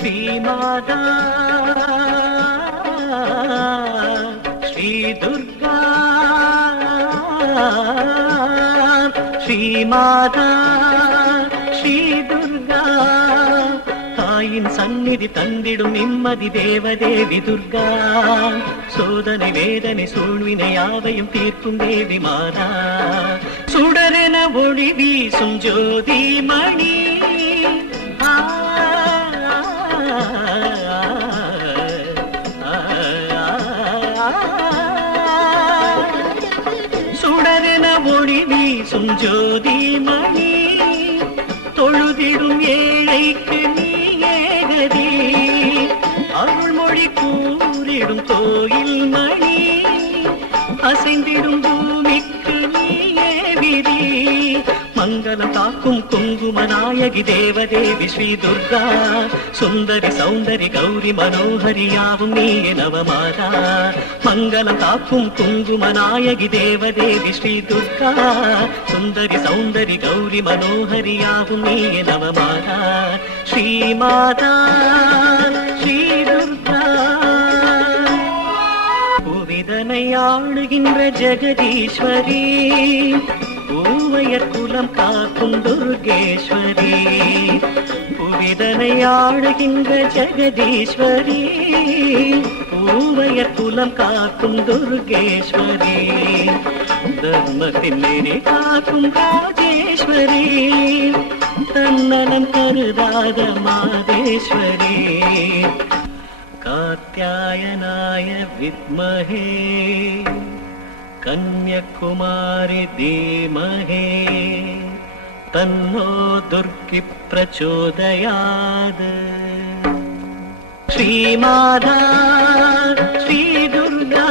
ஸ்ரீமாதா ஸ்ரீ துர்கா ஸ்ரீமாதா ஸ்ரீ துர்கா தாயின் சந்நிதி தந்திடும் நிம்மதி தேவதேவி துர்கா சோதனை வேதனை சூழ்வினை யாவையும் தீர்க்கும் தேவி மாதா சுடரென ஒளி வீசும் ஜோதி மணி சுடரென ஒளி வீசும் ஜோதி மணி தொழுதிடும் ஏழைக்கு நீ ஏகதி அருள்மொழி கூறிடும் கோயில் மணி அசைந்திடும் பூமிக்கு நீயே விதி மங்களம் காக்கும் குங்கும நாயகி தேவதேவி ஸ்ரீ துர்கா சுந்தரி சௌந்தரி கௌரி மனோஹரி யாவும் நீயே நவமாதா மங்களம் காக்கும் குங்கும நாயகி தேவதேவி ஸ்ரீ துர்கா சுந்தரி சௌந்தரி கௌரி மனோஹரி யாவும் நீயே நவமாதா ஸ்ரீமாதா ஸ்ரீ துர்கா புவிதனை ஆளுகின்ற ஜெகதீஸ்வரி பூவையர் குலம் காக்கும் துர்கேஸ்வரி புவிதனை ஆளுகின்ற ஜெகதீஸ்வரி பூவையர் குலம் காக்கும் துர்கேஸ்வரி தர்மத்தின் மேலே காக்கும் ராஜேஸ்வரி தன்னலம் கருதாத மாதேஸ்வரி कात्यायनाय विद्महे कन्याकुमारी धीमहि तन्नो दुर्गी प्रचोदयात् श्रीमाता श्री दुर्गा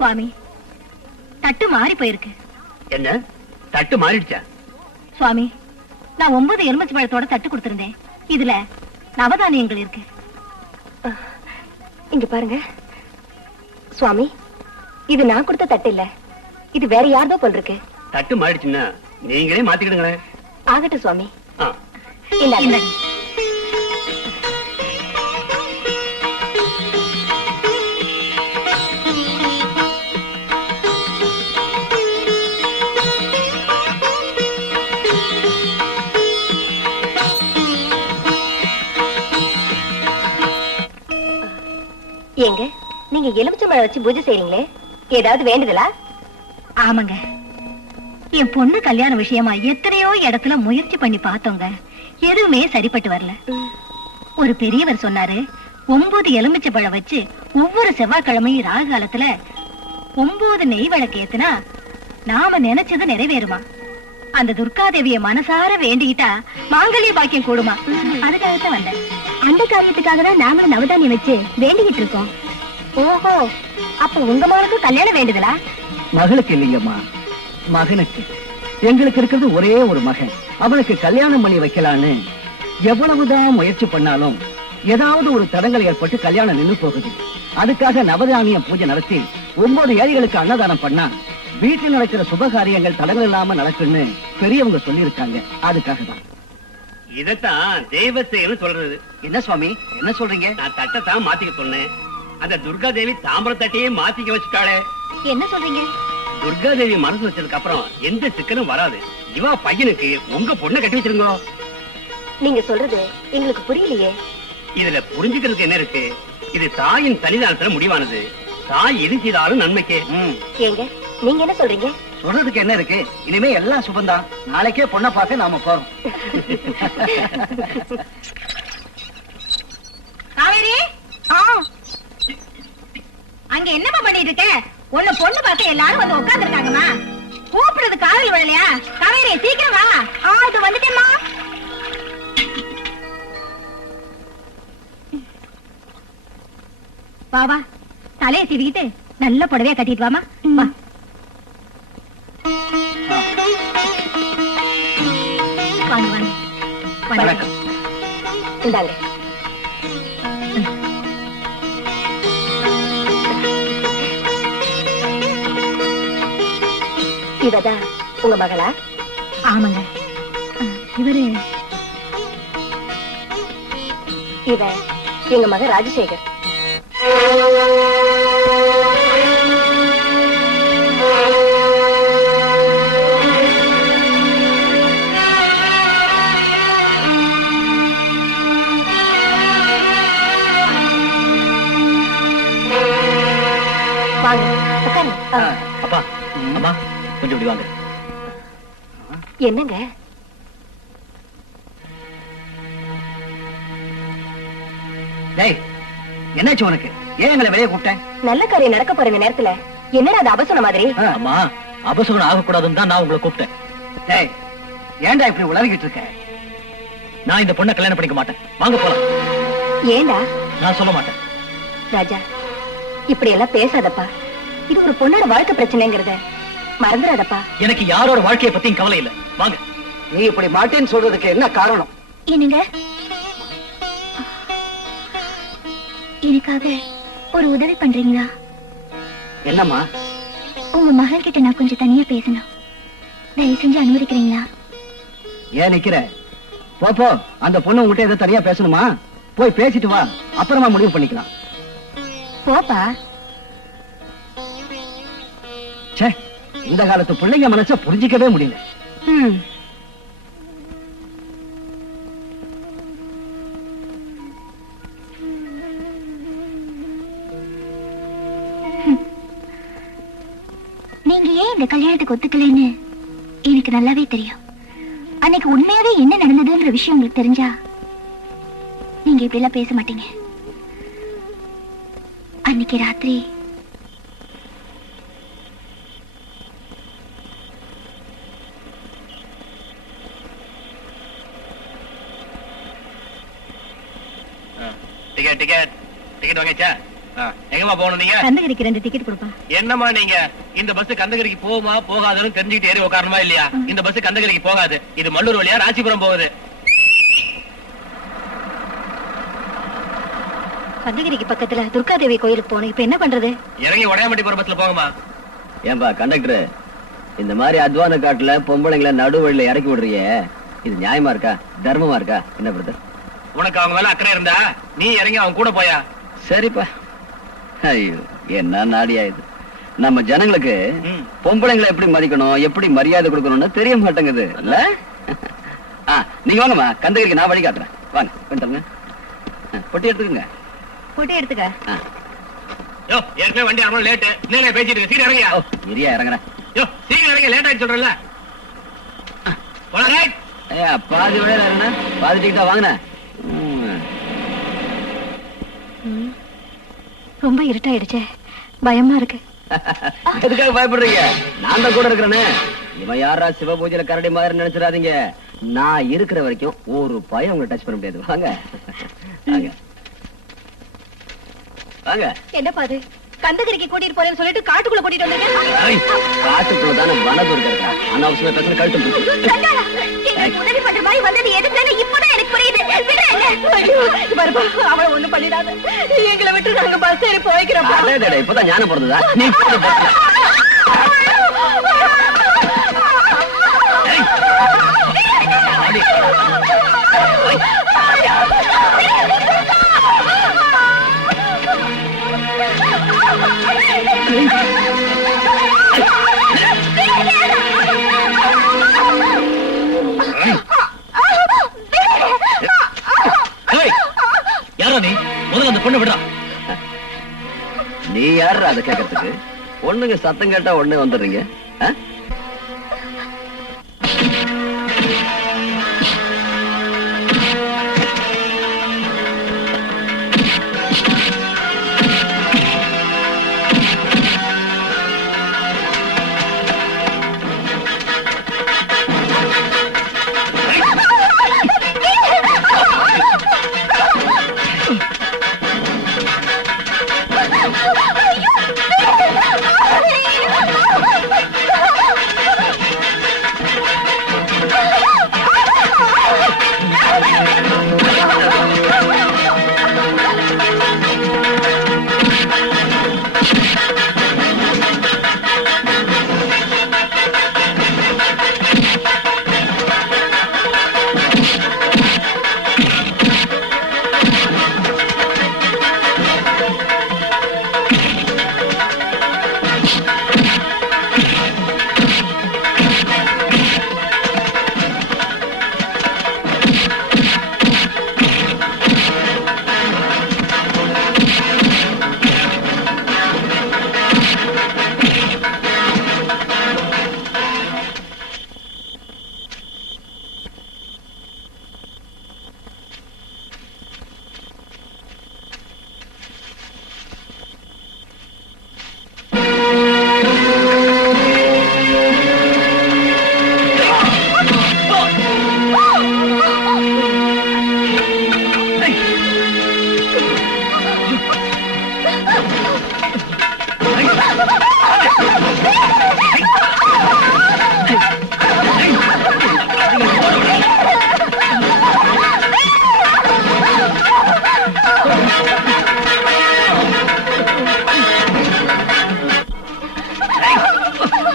சுவாமி தட்டு மாறி போயிருக்கு. என்ன தட்டு மாறிடுச்சா? சுவாமி, நான் 9 எலுமிச்சை பழத்தோட தட்டு கொடுத்திருந்தேன். இதுல நவதானியங்கள் இருக்கு. இங்க பாருங்க சுவாமி, இது நான் கொடுத்த தட்டு இல்ல, இது வேற யார்தோ போல் இருக்கு. தட்டு மாறிடுச்சுன்னா நீங்களே மாத்திக்கிடுங்களேன். ஆகட்டும் சுவாமி. இல்ல ஏங்க, நீங்க எலுமிச்சம்பழம் வச்சு பூஜை செய்றீங்களே, ஏதாவது வேண்டுதலா? ஆமாங்க, என் பொண்ணு கல்யாண விஷயமா எத்தனையோ இடத்துல முயற்சி பண்ணி பார்த்தோங்க, எதுவுமே சரிப்பட்டு வரல. ஒரு பெரியவர் சொன்னாரு, 9 எலுமிச்சை பழம் வச்சு ஒவ்வொரு செவ்வாய்க்கிழமையும் ராகு காலத்துல 9 நெய் விளக்கு ஏத்துனா நாம நினைச்சது நிறைவேறுமா. அந்த துர்காதேவிய மனசார வேண்டிக்கிட்டா மாங்கல்ய பாக்கியம் கூடுமா. அதுக்காகத்தான் வந்தேன். அந்த காரியத்துக்காக தான் நாமளும் நவதானியம் வச்சு வேண்டிக்கிட்டு இருக்கோம். ஓஹோ, அப்ப உங்க மகளுக்கு கல்யாணம் வேண்டுதலா? மகளுக்கு இல்லைங்கம்மா, மகனுக்கு. எங்களுக்கு இருக்கிறது ஒரே ஒரு மகன். அவனுக்கு கல்யாணம் பண்ணி வைக்கலான்னு எவ்வளவுதான் முயற்சி பண்ணாலும் ஏதாவது ஒரு தடங்கள் ஏற்பட்டு கல்யாணம் நின்று போகுது. அதுக்காக நவதானிய பூஜை நடத்தி 9 ஏழைகளுக்கு அன்னதானம் பண்ணா வீட்டில் நடக்கிற சுபகாரியங்கள் தடங்கள் இல்லாம நடக்குன்னு பெரியவங்க சொல்லியிருக்காங்க. அதுக்காக தான் இதத்தான் தெய்வ செயல் சொல்றது. என்ன சுவாமி, என்ன சொல்றீங்க? நான் தட்டை தான் மாத்திக்க சொன்னேன். அந்த துர்கா தேவி தாம்பர தட்டையே மாத்திக்க வச்சுட்டாளே. என்ன சொல்றீங்க? துர்கா தேவி மனசு வச்சதுக்கு அப்புறம் எந்த சிக்கலும் வராது. இவா பையனுக்கு உங்க பொண்ணை கட்டி வச்சிருங்க. நீங்க சொல்றது எங்களுக்கு புரியலையே. இதுல புரிஞ்சுக்கிறதுக்கு என்ன இருக்கு? இது தாயின் சன்னிதானத்துல முடிவானது. தாய் எது செய்தாலும் நன்மைக்கு. ஏங்க, நீங்க என்ன சொல்றீங்க? சொல்றதுக்கு என்ன இருக்கு? இனிமே எல்லாம் சுபந்தான். நாளைக்கே பொண்ணை பார்க்க நாம போறோம். காவேரி, இருக்க? உன்னை பொண்ணு பார்க்க எல்லாரும் வந்து உட்கார்ந்துருக்காங்கம்மா. கூப்பிடுறது காதல் விழலையா? காவேரி சீக்கிரம் வா. இது வந்துட்டேம்மா. வா வா, தலையை சீவிக்கிட்டு நல்ல புடவையா கட்டிட்டு வாமா. வா. வாங்க வாங்க. வணக்கம். இந்தாங்க. இவதான் உங்க மகளா? ஆமாங்க. இவரு இவ எங்க மக ராஜசேகர். வாங்க உட்காருங்க. அப்பா அம்மா கொஞ்சம் இப்படி வாங்க. என்னங்க? டேய், என்னாச்சு உனக்கு? ஏன் எங்களை வெளியே கூப்பிட்டேன்? நல்ல காரியம் நடக்க போற இந்த நேரத்துல என்னடா அது அபசன மாதிரி? அம்மா அபசகுணம் ஆகக்கூடாதுன்னு தான் நான் உங்களை கூப்பிட்டேன். டேய், ஏன்டா இப்படி உளறிக்கிட்டு இருக்க? நான் இந்த பொண்ணை கல்யாணம் பண்ணிக்க மாட்டேன். வாங்க போலாம். ஏண்டா? நான் சொல்ல மாட்டேன். ராஜா, இப்படி எல்லாம் பேசாதப்பா. இது ஒரு பொண்ணோட வாழ்க்கை பிரச்சனைங்கிறத மறந்துடாதப்பா. எனக்கு யாரோட வாழ்க்கையை பத்தியும் கவலை இல்ல. வாங்க. நீ இப்படி மாட்டேன்னு சொல்றதுக்கு என்ன காரணம்? என்னங்க, எனக்காக ஒரு உதவி பண்றீங்களா? என்னம்மா? உங்க மகள் கிட்ட நான் கொஞ்சம் தனியா பேசணும். தயவு செஞ்சு அனுமதிக்கிறீங்களா? ஏன் நிக்கிற? போ, அந்த பொண்ணு உங்ககிட்ட ஏதோ தனியா பேசணுமா? போய் பேசிட்டு வா, அப்புறமா முடிவு பண்ணிக்கலாம். போப்பா. ச்சே, இந்த காலத்து பிள்ளைங்க மனச புரிஞ்சிக்கவே முடியல. நீங்க ஏன் இந்த கல்யாணத்துக்கு ஒத்துக்கலைன்னு எனக்கு நல்லாவே தெரியும். அன்னைக்கு உண்மையாவே என்ன நடந்ததுன்ற விஷயம் உங்களுக்கு தெரிஞ்சா நீங்க இப்படி எல்லாம் பேச மாட்டீங்க. அன்னைக்கு ராத்திரி டிக்கெட் வாங்கிச்சா? எங்கம்மா போகணும் நீங்க? கந்தகிரிக்கு 2 டிக்கெட் கொடுப்பா. என்னம்மா நீங்க இந்த பஸ் கந்தகிரிக்கு போகுமா போகாதுன்னு தெரிஞ்சுக்கிட்டு ஏறி உட்காரணுமா இல்லையா? இந்த பஸ் கந்தகிரிக்கு போகாது. இது மல்லூர் வழியா ராசிபுரம் போகுது. கந்தகிரிக்கு பக்கத்துல துர்காதேவி கோயிலுக்கு போகணும். இப்ப என்ன பண்றது? இறங்கி உடையாமட்டி போற பஸ்ல போங்கம்மா. ஏன்பா கண்டக்டர், இந்த மாதிரி அத்வான காட்டுல பொம்பளைங்களை நடுவழியில இறக்கி விடுறியே, இது நியாயமா இருக்கா? தர்மமா இருக்கா? என்ன பிரதர்? உனக்கு அவங்க மேல அக்கறை இருந்தா நீ இறங்கி அவங்க கூட போயா. சரிப்பா. ஐயோ, என்ன நாடியா இது? நம்ம ஜனங்களுக்கு பொம்பளைங்களை எப்படி மதிக்கணும், எப்படி மரியாதை கொடுக்கணும்னு தெரிய மாட்டேங்குது இல்ல? நீங்க வாங்கம்மா, கந்தகிரிக்கு நான் வழி காட்டுறேன். வாங்க, வந்துருங்க. பொட்டி எடுத்துக்கங்க. போட்டோ எடுத்துக்க. யோ, ஏற்கனவே வண்டி அவ்வளவு லேட். என்ன பேசிட்டு இருக்க? சீக்கிரம் இறங்கியா. இரியா இறங்குறேன். யோ, சீக்கிரம் இறங்கி, லேட் ஆயிட்டு சொல்றேன்ல. போலாம். ஐயா, பாதி வழியில இருங்க. பாதி டிக்கெட்டா வாங்கினேன். ரொம்ப இருட்டாயிடுச்சே, பயமா இருக்கு. எதுக்காக பயப்படுறீங்க? நான் தான் கூட இருக்கிறேனே. இவன் யாரா சிவ பூஜையில கரடி மாதிரி நினைச்சிடாதீங்க. நான் இருக்கிற வரைக்கும் ஒரு பயம் உங்களை டச் பண்ண முடியாது. வாங்க வாங்க வாங்க. என்னப்பா அது? கந்தகிரிக்கு கூட்டிட்டு போறேன்னு சொல்லிட்டு காட்டுக்குள்ள கூட்டிட்டு வந்திருக்கேன். காட்டுக்குள்ள தானே வனதூர் இருக்கா? அனாவசியமா பேசுற கழுத்து உதவி பண்ற மாதிரி வந்தது எதுக்குன்னு இப்பதான் எனக்கு புரியுது. அவளை ஒண்ணு பண்ணிடாத. எங்களை விட்டு நாங்க பஸ் ஏறி போய்க்கிறோம். இப்பதான் ஞானம் பிறந்ததா? நீ யாரா நீ? முதல்ல அந்த பொண்ணை விடுறா. நீ யாரு அதை கேட்கறதுக்கு? ஒண்ணுங்க சத்தம் கேட்டா ஒண்ணு வந்துடுறீங்க.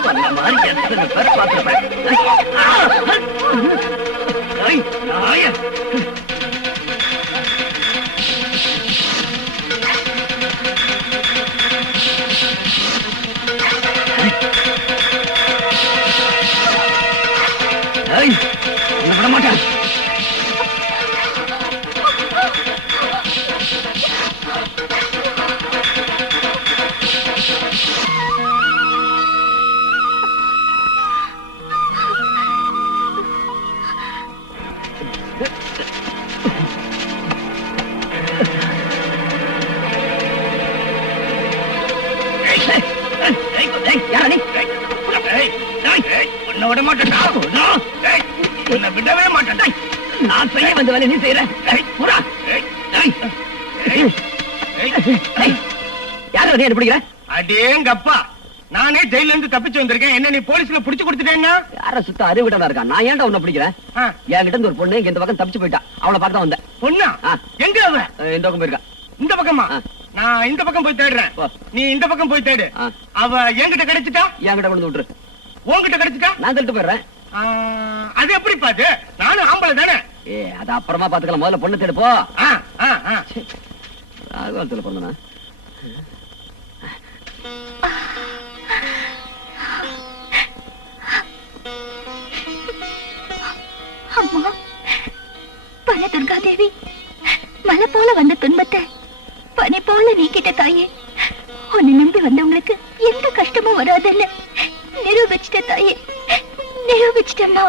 அந்த மாதிரி எத்தனை பேரை பார்த்திருப்பேன். ஐய், நாயே. ஐய், உன்னை விட மாட்டேன். யாரா நீ? உன்னை விட மாட்டேன்டா. உன்னை விடவே மாட்டேன்டா. நான் செய்ய வந்த வேலை நீ செய்யற. யார நீ பிடிக்கிற? அடேங்கப்பா, நானே ஜெயில இருந்து தப்பிச்சு வந்திருக்கேன். என்ன நீ போலீஸ்ல புடிச்சு கொடுத்துட்டேன்னா? யார சுத்த அறிவிட்டா இருக்கா? நான் ஏன்டா உன்னை பிடிக்கிறேன்? என்கிட்ட இருந்து ஒரு பொண்ணு இந்த பக்கம் தப்பிச்சு போயிட்டா. அவளை பார்க்க தான் வந்தேன். பொண்ணா? எங்க அவ? இந்த பக்கம் போயிருக்கா. இந்த பக்கமா? நான் இந்த பக்கம் போய் தேடுறேன். நீ இந்த பக்கம் போய் தேடு. அவ என்கிட்ட கிடைச்சிட்டா? என்கிட்ட கொண்டு விட்டுரு. உன்கிட்ட கிடைச்சிட்டா? நான் தள்ளிட்டு போயிடுறேன். அது எப்படி பாத்து? நானும் ஆம்பளை தானே. அது அப்புறமா பாத்துக்கலாம். முதல்ல பொண்ணு தேடு போ. ராகவத்துல பொண்ணுனா அம்மா, பல துர்காதேவி, மலை போல வந்த துன்பத்தை பனி போல நீக்கிட்ட தாயே. உன்னை நம்பி வந்தவங்களுக்கு எந்த கஷ்டமும் வராதுன்னு நிரூபிச்சிட்ட தாயே, நிரூபிச்சிட்டம்மா.